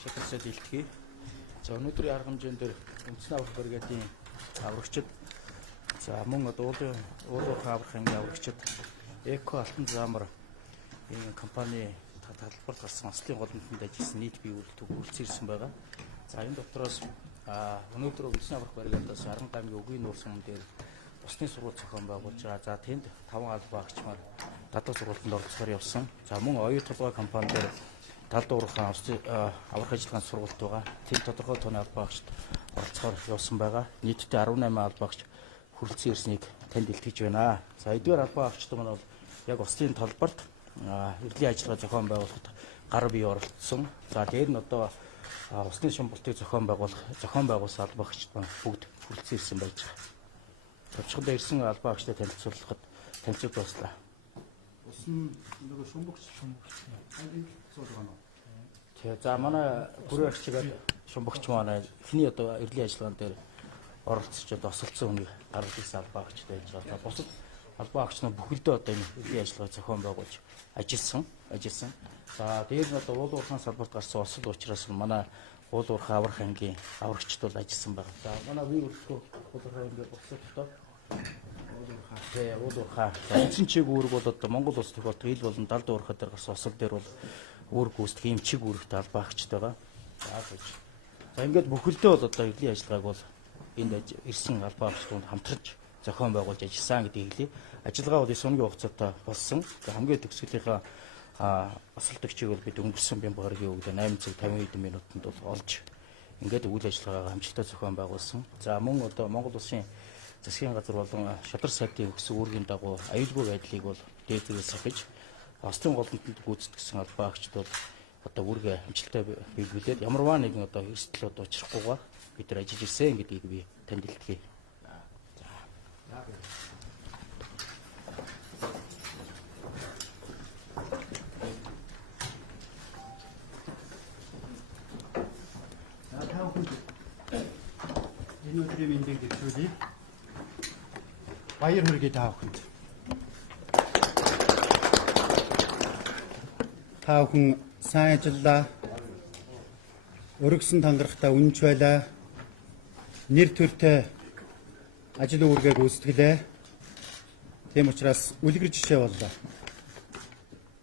Шатарсаа дэлтгэе. За өнөөдрийн арга хэмжээнд үндэсний аврах бригадын аврагчид за мөн одоо уулуурхан аврах ангийн аврагчид Эко алтан заамар энэ компани талбарт гарсан ослын голомтонд ажилласан нийт бие үйлдэл хүрэлцэн ирсэн байгаа. За энэ дотроос өнөөдөр үндэсний аврах бригадаас Арган гамгийн Үгийн нуурсан дээр усны сургууль зохион байгуулж байгаа. За тэнд 5 албаагчмаар дадлаг сургуультанд оролцохоор явсан. За мөн оюу толгой компани дээр талдуурхан аврах ажиллагааны сургалт байгаа. Тэнд тодорхой тооны албаагчд оролцохоор явсан байгаа. Нийтдээ 18 албаагч хүрэлцэн ирснийг танд илтгэж байна. За эдгээр албаагчид маань бол яг услын талбарт эрдлийн ажиллагаа зохион байгуулахад гар бие оролцсон. За дээр нь одоо усны шумбалтыг зохион байгуулсан албаагчид маань бүгд хүрэлцэн ирсэн байж байгаа. Төвчгөнд ирсэн албаагчдад танилцуулахад танилцуулж баслаа. Ус нь нөгөө шумбагч энэ зураг байна. Тэгээ за манай бүрэн арчигаад шумбагч манай эхний одоо эрдлийн ажиллагаан дээр оролцож одоо осолцсон хүнийг гаргаж ирсэн албаагчд байж байгаа. Бусад албаагч нар бүхэлдээ одоо энэ эрдлийн ажиллагааг зохион байгуулж ажилласан. За дээр нь одоо уулуурхан салбарт гарсан осол учраас манай уулуурхан аврах ангийн аврагчд бол ажилласан байна. За манай бие үйлдэл уулуурхан ангийн босолттой уулуурхаа. Эцэн чиг үүрэг бол одоо Монгол улс тохиолдох ил болон далд уурхаа дээр гарсан осол дээр бол үүрэг гүйцэтгэх юм чиг үүрэгтэй албаагчд байгаа. За ингээд бүхэлдээ бол одоо эрдлийн ажиллагааг бол энд ирсэн албаагчдууд хамтарч зохион байгуулж ажилласан гэдгийг хэлье. Ажиллагаа бол 9 хоногийн хугацаатай болсон. Хамгийн төгсгөлийнхаа осолдогчийг бол бид өнгөрсөн Бямбагаргийн өвгөө 8 цаг 50 хэдэн минутанд бол олж ингээд үйл ажиллагаагаа амжилттай зохион байгуулсан. За мөн одоо Монгол улсын засгийн газар болон шадар сайтын өгсөн үүргийн дагуу аюулгүй байдлыг бол дээд зэрэг сахиж ослын голомтонд гүйцэтгэсэн албаагчд бол одоо үүргээ амжилттай биелүүлээд ямарваа нэгэн одоо эрсдэл одоо учрахгүйгээр бид нар ажиллаж ирсэн гэдгийг би танд илтгэе. Энэ өдрийн мэндийг дэвшүүлье. Баяр хүргэе та бүхэнд. Та бүхэн сайн ажиллаа. Өргөсөн тангарахтаа үнэнч байлаа. Нэр төртэй ажил үүргээ гүйцэтгэлээ. Тийм учраас үлгэр жишээ боллоо.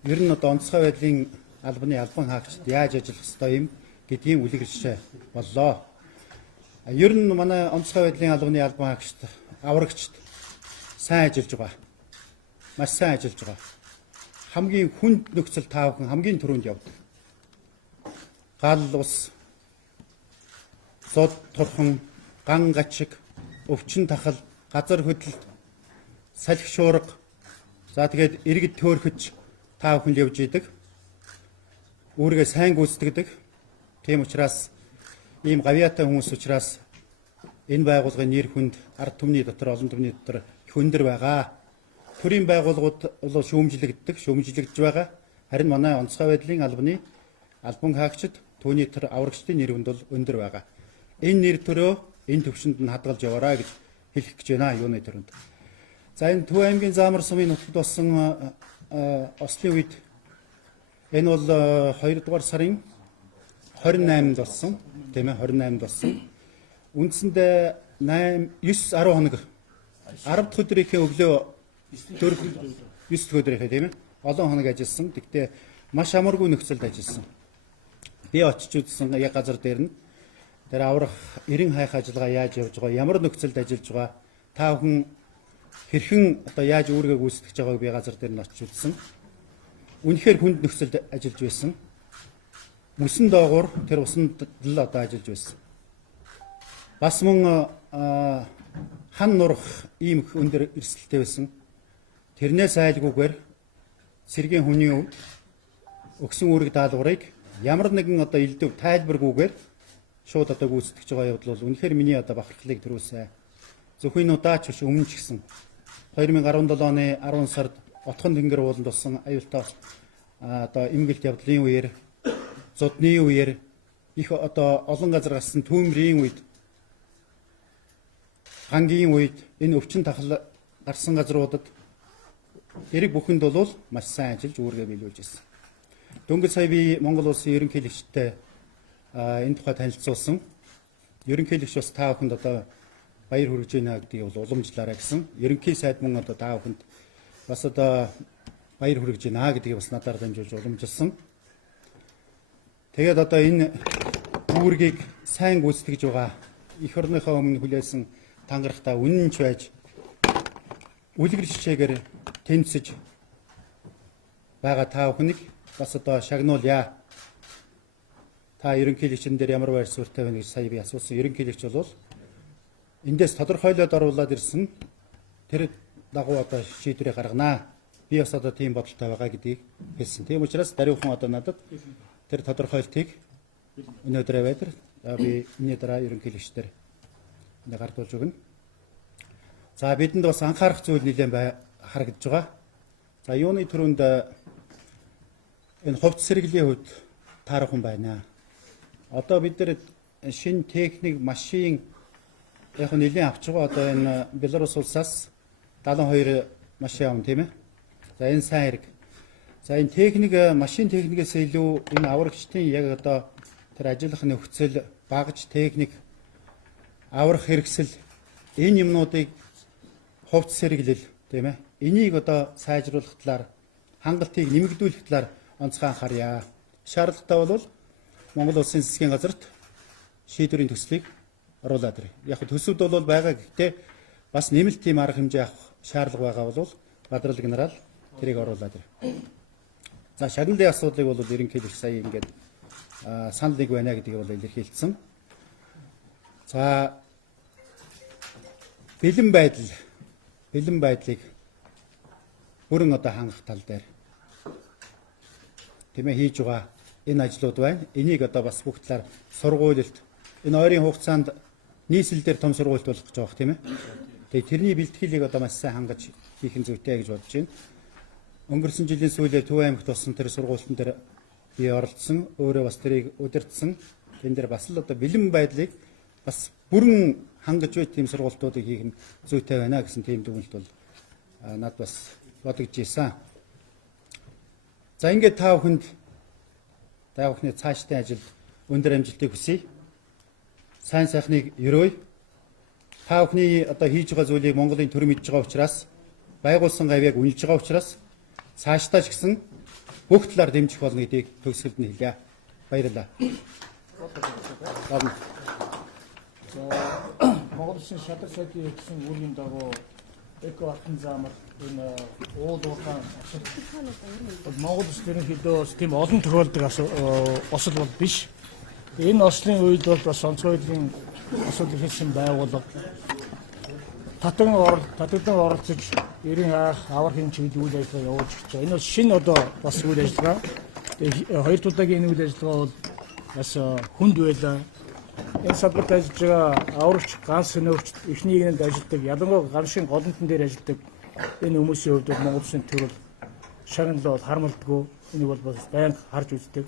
Ер нь одоо онцгой байдлын албаны албан хаагчид яаж ажиллах ёстой юм гэдгийн үлгэр жишээ боллоо. Ер нь манай онцгой байдлын албаны албан хаагчид аврагчид сайн ажиллаж байгаа. Маш сайн ажиллаж байгаа. Хамгийн хүнд нөхцөл та бүхэн хамгийн түрүүнд явдаг. Гал ус, зод турхан, ган гачиг, өвчин тахал, газар хөдөл, салхи шуурга, за тэгээд иргэд төөрхөж та бүхэн явж идэг. Үүргээ сайн гүйцэтгэдэг. Тийм учраас ийм гавьяатай хүмүүс учраас энэ байгууллагын нэр хүнд ард түмний дотор олон түмний дотор их өндөр байгаа. Төрийн байгууллагууд бол шүүмжлэгдэж байгаа. Харин манай онцгой байдлын албаны албан хаагчид түүний төр аврагчдын нэр хүнд бол өндөр байгаа. Энэ нэр төрөө энэ төвшөнд нь хадгалж яваарай гэж хэлэх гэж байна юуны төрөнд. За энэ Төв аймгийн Заамар сумын нутагт болсон ослын үед энэ бол 2 дугаар сарын 28-нд болсон. Тийм ээ 28-нд болсон. Үндсэндээ 9 10 хоног 10 дахь өдрийнхээ өглөө 9 дахь өдрийнхээ тийм ээ олон хоног ажилласан. Тэгтээ маш амаргүй нөхцөлд ажилласан. Би очиж үзсэн яг газар дээр нь тэр аврах 90 хайх ажиллагаа яаж явж байгаа, ямар нөхцөлд ажиллаж байгаа, та бүхэн хэрхэн одоо яаж үүргээ гүйцэтгэж байгааг би газар дээр нь очиж үзсэн. Үнэхээр хүнд нөхцөлд ажиллаж байсан. Мөсөн доогуур тэр усанд л одоо ажиллаж байсан. Бас мөн хан нурах ийм их өндөр эрсдэлтэй байсан. Тэрнээс айлгүйгээр сэргийн хүний өвд өгсөн үүрэг даалгаврыг ямар нэгэн одоо элдв тайлбаргүйгээр шууд одоо гүйцэтгэж байгаа явдал бол үнэхээр миний одоо бахархлыг төрүүлсэн. Зөвхөн удаач биш өмнө ч гэсэн 2017 оны 10 сард Отхон тэнгэр ууланд болсон аюултай одоо эмгэлт явдлын үеэр зодны үеэр их одоо олон газар гарсан түүмрийн үед хангийн үед энэ өвчин тахал гарсан газруудад эрэг бүхэнд бол маш сайн ажиллаж үүргээ биелүүлж ирсэн. Дөнгөж сая би Монгол улсын ерөнхийлөгчтэй энэ тухай танилцуулсан. Ерөнхийлөгч бас та бүхэнд одоо баяр хүргэж байна гэдгийг бол уламжлаарай гэсэн. Ерөнхий сайд мөн одоо та бүхэнд бас одоо баяр хүргэж байна гэдгийг бас надаар дамжуулж уламжилсан. Тэгээд одоо энэ үүргийг сайн гүйцэтгэж байгаа эх орныхоо өмнө хүлээсэн тангарахтаа үнэнч байж үлгэр жишээгээр тэнцэж байгаа та бүхнийг бас одоо шагнуулъя. Та ерөнхийлөгчн дээр ямар байр суурьтай байна гэж сая би асуусан. Ерөнхийлөгч бол эндээс тодорхойлоод оруулаад ирсэн тэр дагуу одоо шийдвэрээ гарганаа. Би бас одоо тийм бодолтой байгаа гэдгийг хэлсэн. Тийм учраас даруйхан одоо надад тэр тодорхойлтыг өнөөдөр байдар би энэ дараа ерөнхийлөгчдөр энэ гардуулж өгнө. За бидэнд бас анхаарах зүйл нэлээд харагдаж байгаа. За юуны түрүүнд энэ хувцас сэргэлийн хувьд таарах хүн байна. Одоо бид нар шинэ техник, машин яг нэлийн авч байгаа. Одоо энэ Беларусь улсаас 72 машин авна тийм ээ. За энэ сайн хэрэг. За энэ техник, машин техникээс илүү энэ аврагчдын яг одоо тэр ажиллах нөхцөл, багж техник, аврах хэрэгсэл энэ юмнуудыг хувцас сэргэлэл тийм ээ. Энийг одоо сайжруулах талаар, хангалтыг нэмэгдүүлэх талаар онцгой анхаарья. Шаардлагатай бол Монгол улсын засгийн газарт шийдвэрийн төслийг оруулаад ирээ. Яг төсөвд бол байгаа, гэхдээ бас нэмэлт тийм арга хэмжээ авах шаардлага байгаа бол Бадрал генерал тэрийг оруулаад ирээ. За шагналын асуудлыг бол ерөнхийлөгч сая ингээд санал нэг байна гэдгийг бол илэрхийлсэн. За бэлэн байдлыг бүрэн одоо хангах тал дээр тийм ээ хийж байгаа энэ ажлууд байна. Энийг одоо бас бүх талаар сургуульд энэ ойрын хугацаанд нийслэл дээр том сургуульд болох гэж байгаа тийм ээ. Тэгээ тэрний бэлтгэлийг одоо маш сайн хангаж хийх нь зүйтэй гэж бодож байна. Өнгөрсөн жилийн сүүлээр Төв аймагт болсон тэр сургуультан дээр би оролцсон, өөрөө бас тэрийг удирдсан. Тэн дээр бас л одоо бэлэн байдлыг бас бүрэн хангаж буй тийм сургуультуудыг хийх нь зүйтэй байна гэсэн тийм дүгнэлт бол над бас бодогдож ийсэн. За ингээд та бүхний цаашдын ажил өндөр амжилтыг хүсье. Сайн сайхныг өрөөе. Та бүхний одоо хийж байгаа зүйлийг Монголын төр мэдж байгаа учраас, байгуулсан гавьяаг үнэлж байгаа учраас цаашдаа ч гэсэн бүх талаар дэмжих болно гэдгийг төгсгөлд нь хэлье. Баярлалаа. Монгол Улсын шадар сайдын өгсөн үүргийн дагуу эко алтан заамар энэ уул уурхай Монгол Улс ерөнхийдөө тийм олон тохиолдог осол бол биш. Энэ ослын үед бол бас онцгой хөдөлгөөний асуудал хэлсэн байгууллага татвардан оролцож ерөн авар хэн чиглэл үйл ажиллагаа явуулж байгаа. Энэ бол шинэ одоо бас үйл ажиллагаа. Тэгээ хоёр удаагийн энэ үйл ажиллагаа бол бас хүнд байлаа. Энэ салбарт ажиллаж байгаа аврагч, ганц сөнөөгч, эхний нэгнэнд ажилладаг, ялангуяа ганшин голомтон дээр ажилладаг энэ хүмүүсийн хувьд бол Монгол Улсын төр бол шагналаа бол харамлдаггүй. Энийг бол бас байнга харж үздэг.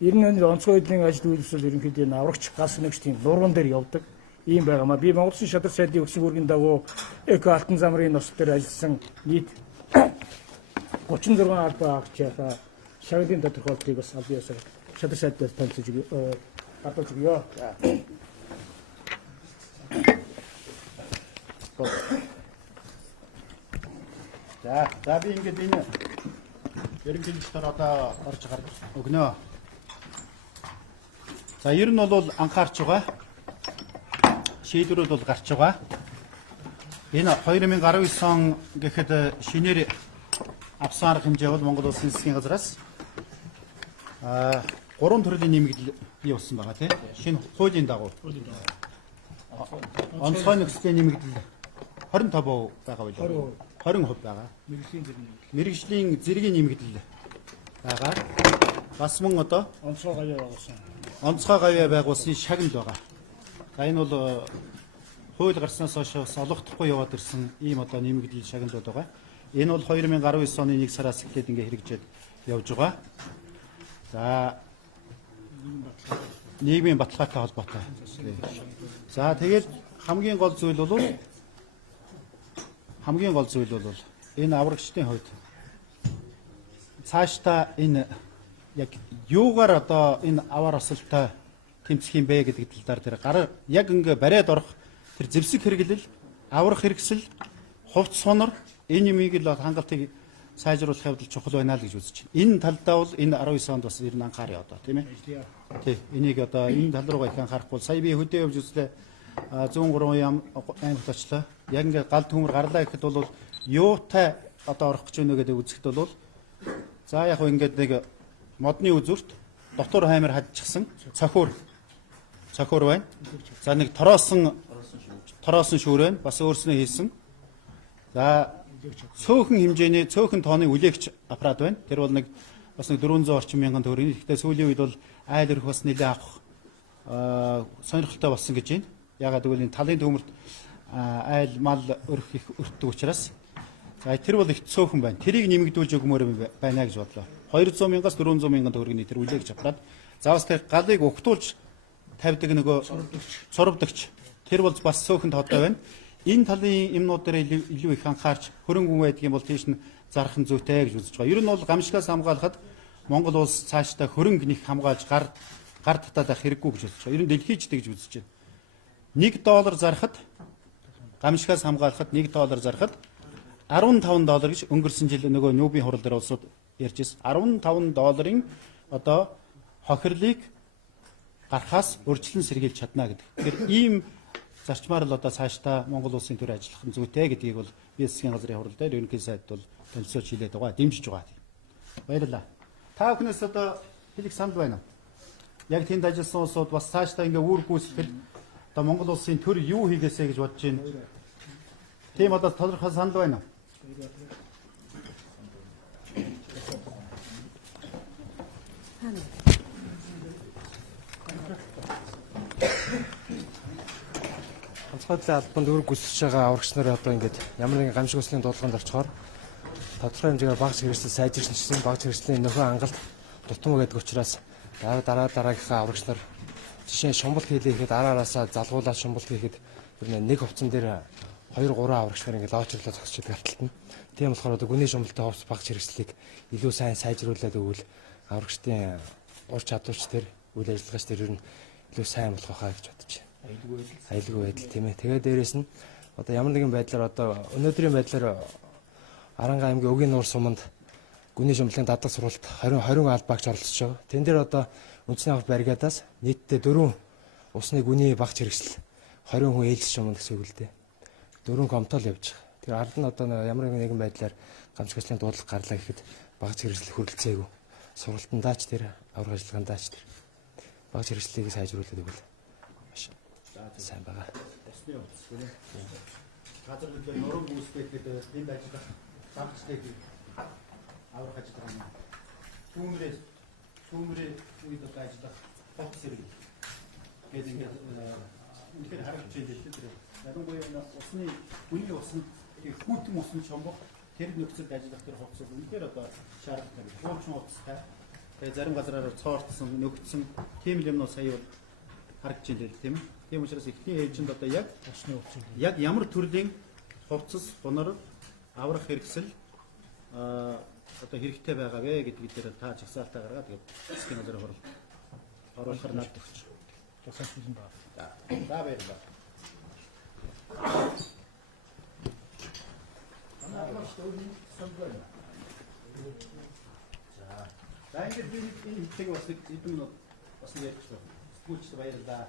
Ер нь энэ онцгой хөдөлгөөний ажил үйлсэл ерөнхийдөө энэ аврагч, ганц сөнөөгчдийн лурган дээр явдаг. Ийм байгаамаа. Би Монгол Улсын шадар сайдын өгсөн үүргийн дагуу эко алтан замрын нос дээр ажилласан нийт 36 албаа авч яхаа шагналын тодорхойлтыг бас аль биесээр шадар сайдаас танилцуулж гадуулж өгье. За би ингээд энэ ерөнхийлөгчдөр одоо орж гарч өгнө. За ер нь бол анхаарч байгаа шийдвэрүүд бол гарч байгаа. Энэ 2019 он гэхэд шинээр авсан арга хэмжээ бол Монгол Улсын засгийн газраас 3 төрлийн нэмэгдэл бий болсон байгаа тийм. Шинэ хуулийн дагуу. Онцгой нөхцөлийн нэмэгдэл 25% байгаа байлаа. 20% байгаа. Мэргэжлийн зэргийн нэмэгдэл байгаа. Бас мөн одоо онцгой гавьяа байгуулсан шагнал байгаа. За энэ бол хууль гарснаас хойш бас олохдохгүй яваад ирсэн ийм одоо нэмэгдэл шагналууд байгаа. Энэ бол 2019 оны 1 сараас эхлээд ингээ хэрэгжээд явж байгаа. За нийгмийн баталгаатай холбоотой. За тэгээд хамгийн гол зүйл бол энэ аврагчдын хувьд цаашдаа энэ яг юугаар одоо энэ аваар осолтой тэмцэх юм бэ гэдэг талаар тэр гар яг ингээ бариад орох тэр зэвсэг хэрэглэл, аврах хэрэгсэл, хувц сунар энэ юмыг л хангалтыг сайжруулах явдал чухал байна л гэж үзэж байна. Энэ талдаа бол энэ 19 онд бас ер нь анхаарья одоо тийм ээ. Тий, энийг одоо энэ тал руугаа их анхаарахгүй. Сая би хөдөө явж үзлээ. 103 аймагт очлоо. Яг ингээ гал төмөр гарлаа гэхэд бол юутай одоо орох гэж байна гэдэг үзэхэд бол за яг хөө ингээд нэг модны үзүүрт дотор хаймар хадчихсан цохиур байна. За нэг тороосон шүүр байна. Бас өөрснөө хийсэн. За цөөхөн хэмжээний цөөхөн тооны үлээгч аппарат байна. Тэр бол нэг бас нэг 400 орчим мянган төгрөг. Гэхдээ сүүлийн үед бол айл өрх бас нэлээд авах сонирхолтой болсон гэж байна. Ягаад гэвэл энэ талын төмөрт айл мал өрх их өртдөг учраас за тэр бол их цөөхөн байна. Тэрийг нэмэгдүүлж өгмөр байна гэж бодлоо. 200 мянгаас 400 мянган төгрөгийн тэр үлээгч аппарат. За бас тэр галыг угтуулж тавьдаг нөгөө цурвдагч. Тэр бол бас цөөхөн тоотой байна. Энэ талын юмнууд дээр илүү их анхаарч хөрөнгө байдаг юм бол тийш нь зарах нь зүйтэй гэж үзэж байгаа. Ер нь бол гамшигаас хамгаалахад Монгол улс цаашдаа хөрөнгө нэг хамгаалж гар татаад авах хэрэггүй гэж үзэж байгаа. Ер нь дэлхийчтэй гэж үзэж байна. $1 зарахад гамшигаас хамгаалахад $1 зарахад $15 гэж өнгөрсөн жил нөгөө нүүбийн хурал дээр улсууд ярьж байсан. $15 одоо хохирлыг гарахаас урьдчилан сэргийлж чадна гэдэг. Тэгэхээр ийм зарчмаар л одоо цаашдаа Монгол улсын төр ажиллах нь зүйтэй гэдгийг бол бие засгийн газрын хурал дээр ерөнхий сайд бол танилцуулж хэлээд байгаа, дэмжиж байгаа. Баярлалаа. Та бүхнээс одоо хэлэх санд байна уу? Яг тэнд ажилласан улсууд бас цаашдаа ингээ үүрэг гүйцэтгэл одоо Монгол улсын төр юу хийгээсэ гэж бодож байна. Тийм одоо тодорхой санал байна уу? Ганцхан албанд үүрэг гүйцэтгэж байгаа аврагч нар одоо ингээд ямар нэгэн гамшиг өслийн дуудлаганд орчхоор тодорхой хэмжээгээр багц хэрэгсэл сайжирсан багц хэрэгслийн нөхөн ангалт дутмаг гэдэг учраас дараагийнхаа аврагч нар жишээ нь шумбал хийлээхэд араараасаа залгуулаад шумбал хийхэд ер нь нэг хувцсан дээр 2-3 аврагч нар ингээд лоочрлоо зогсчихдаг гарталтна. Тийм болохоор одоо гүний шумбалтай хувцс багц хэрэгслийг илүү сайн сайжруулад өгвөл аврагчдын ур чадварч тэр үйл ажиллагаач тэр ер нь илүү сайн болох байхаа гэж бодож байна. Аюулгүй байдал тийм ээ. Тэгээд дээрэс нь одоо ямар нэгэн байдлаар одоо өнөөдрийн байдлаар Аранга аймгийн Өгийн нуур суманд гүний шумбалын дадаг сургалт 20 албаагч оролцож байгаа. Тэн дээр одоо үндэсний авах баригадаас нийтдээ 4 усны гүний багц хэрэгсэл 20 хүн ээлж шуманд гэсэн үг л дээ. 4 комтол явж байгаа. Тэр ард нь одоо ямар нэгэн байдлаар гамшигчлын дуудлага гарлаа гэхэд багц хэрэгсэл хөрөлцөөгүй. Сургалтандаач тэр аврах ажиллагаандаач тэр багц хэрэгслийг сайжруулад өгвөл сайн байгаа. Усны хувцас гэнэ. Газар хөдлөө нуруу гүйцэтгэхэд энд ажиллах багцлыг аврах ажиллагаа. Түүмрээ үед одоо ажиллах хувцас хэрэг. Тэгээд ингээд үнэхээр харагдаж байна л дээ. Ялангуяа усны үний усны хүүтэн усны чомбог тэр нөхцөлд ажиллах тэр хувцас үнэхээр одоо шаардлагатай. Хуучин хувцастай. Тэгээд зарим газраар цоортсон, нөгдсөн тийм л юмнууд сая бол харагдаж байна л тийм ээ. Тийм учраас эхний ээлжинд одоо яг ямар төрлийн хувцас, гунар, аврах хэрэгсэл одоо хэрэгтэй байгаа вэ гэдгийг дээр та жагсаалтаа гаргаад тэгээд засгийн газрын хурал оруулахар над өгч. Засаалтын баа. За баярлалаа. За ингээд би энэ хэвчээ бас нэг хэдэн минут бас ярьж байна. Сүүлч баярлалаа.